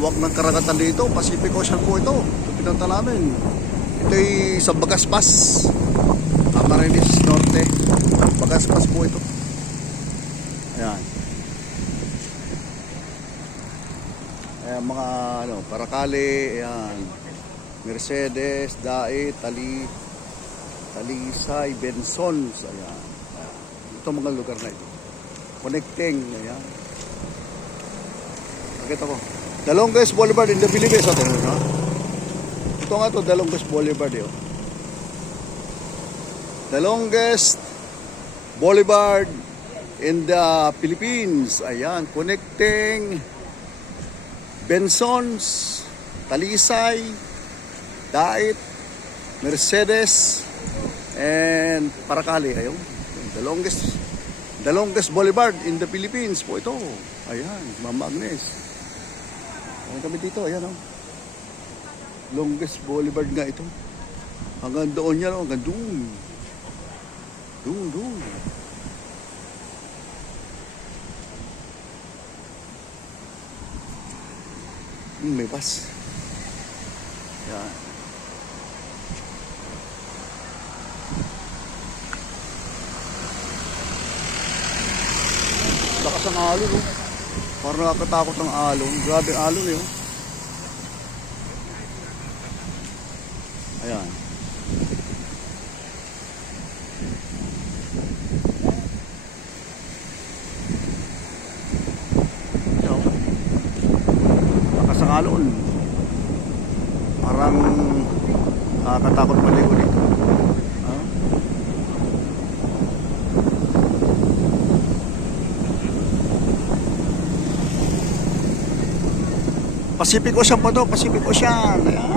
lawak ng karagatan dito. Pacific Ocean po ito. Ito pinunta namin. Ito'y sa Bagaspas, Camarines Norte. Bagaspas po ito. Ayan. Ayan mga Paracale, ayan. Mercedes, Dait, Talisay, Bensons, ayan. Ito mga lugar na ito. Connecting, ayan. Nakita ko. The longest boulevard in the Philippines. Ito nga to, the longest boulevard yun. The longest boulevard in the Philippines. Ayan, connecting Bensons, Talisay, Dait, Mercedes, and Paracale. Ayun, the longest boulevard in the Philippines po ito. Ayan, Mama Agnes. Ayan kami dito, ayan o. Longest boulevard nga ito. Hanggang doon yan, hanggang doon. Doon. May bus. Yan. Lakas ang alon, oh. Parang nakakatakot ang alon. Grabe ang alon, eh. Ayan. Lakas ang alon. Parang nakakatakot maligo dito. Pacific Ocean pa to, Pacific Ocean. Ayan.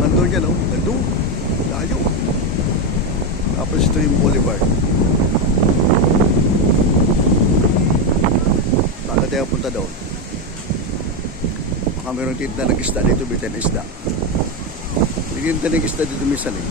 Nandun yan, oh. Nandun. Layo. Tapos ito yung boulevard. Baka tayo punta doon. Baka mayroong tinta ng isda dito, bitin na isda. Tinta ng isda dito minsan, eh.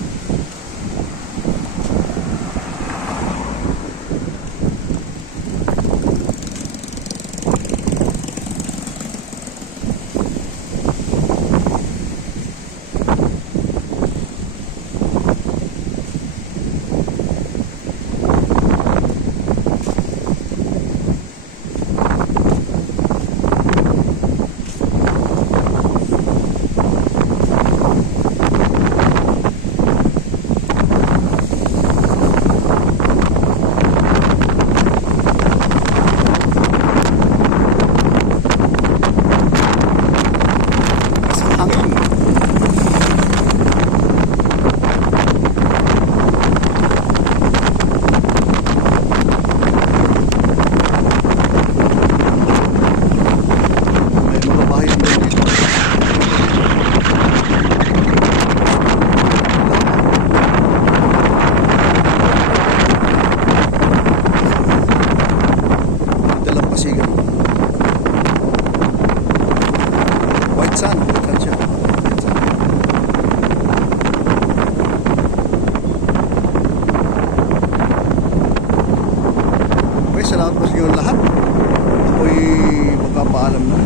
White sand siya. Okay, salamat po sa inyo lahat. Ako'y magpapaalam na.